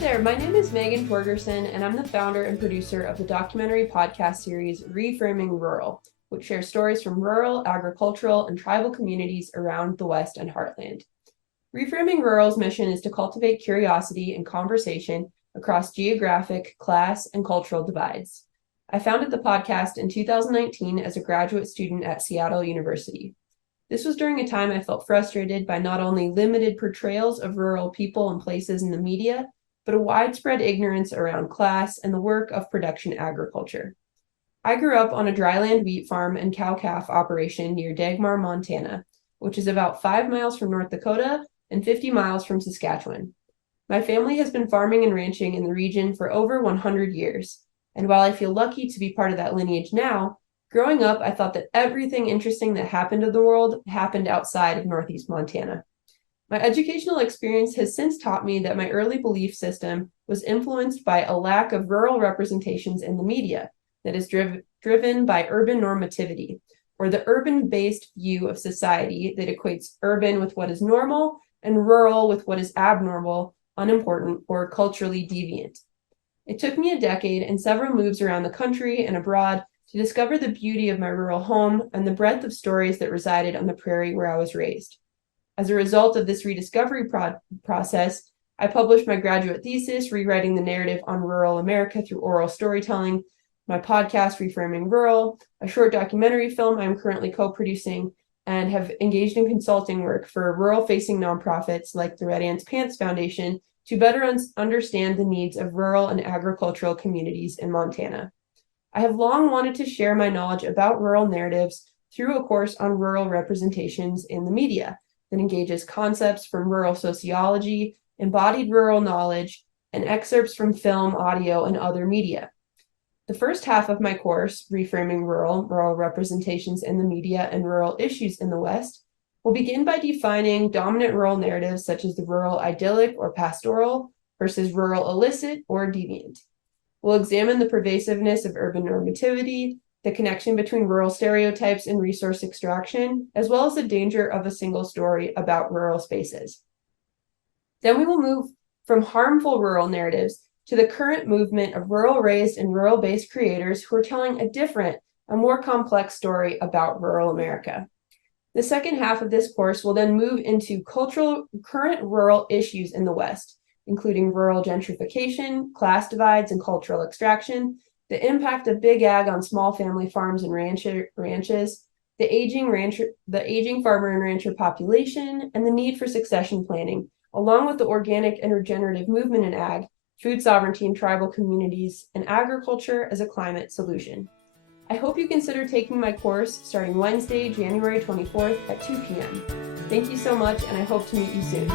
there, my name is Megan Torgerson, and I'm the founder and producer of the documentary podcast series Reframing Rural, which shares stories from rural, agricultural, and tribal communities around the West and Heartland. Reframing Rural's mission is to cultivate curiosity and conversation across geographic, class, and cultural divides. I founded the podcast in 2019 as a graduate student at Seattle University. This was during a time I felt frustrated by not only limited portrayals of rural people and places in the media, but a widespread ignorance around class and the work of production agriculture. I grew up on a dryland wheat farm and cow-calf operation near Dagmar, Montana, which is about 5 miles from North Dakota and 50 miles from Saskatchewan. My family has been farming and ranching in the region for over 100 years, and while I feel lucky to be part of that lineage now, growing up I thought that everything interesting that happened in the world happened outside of Northeast Montana. My educational experience has since taught me that my early belief system was influenced by a lack of rural representations in the media that is driven by urban normativity, or the urban-based view of society that equates urban with what is normal and rural with what is abnormal, unimportant, or culturally deviant. It took me a decade and several moves around the country and abroad to discover the beauty of my rural home and the breadth of stories that resided on the prairie where I was raised. As a result of this rediscovery process, I published my graduate thesis, Rewriting the Narrative on Rural America Through Oral Storytelling, my podcast, Reframing Rural, a short documentary film I'm currently co-producing, and have engaged in consulting work for rural-facing nonprofits like the Red Ants Pants Foundation to better understand the needs of rural and agricultural communities in Montana. I have long wanted to share my knowledge about rural narratives through a course on rural representations in the media that engages concepts from rural sociology, embodied rural knowledge, and excerpts from film, audio, and other media. The first half of my course, Reframing Rural Representations in the Media and Rural Issues in the West, will begin by defining dominant rural narratives such as the rural idyllic or pastoral versus rural illicit or deviant. We'll examine the pervasiveness of urban normativity, the connection between rural stereotypes and resource extraction, as well as the danger of a single story about rural spaces. Then we will move from harmful rural narratives to the current movement of rural-raised and rural-based creators who are telling a different, a more complex story about rural America. The second half of this course will then move into current rural issues in the West, including rural gentrification, class divides, and cultural extraction, the impact of big ag on small family farms and ranches, the aging farmer and rancher population, and the need for succession planning, along with the organic and regenerative movement in ag, food sovereignty in tribal communities, and agriculture as a climate solution. I hope you consider taking my course starting Wednesday, January 24th at 2 p.m. Thank you so much, and I hope to meet you soon.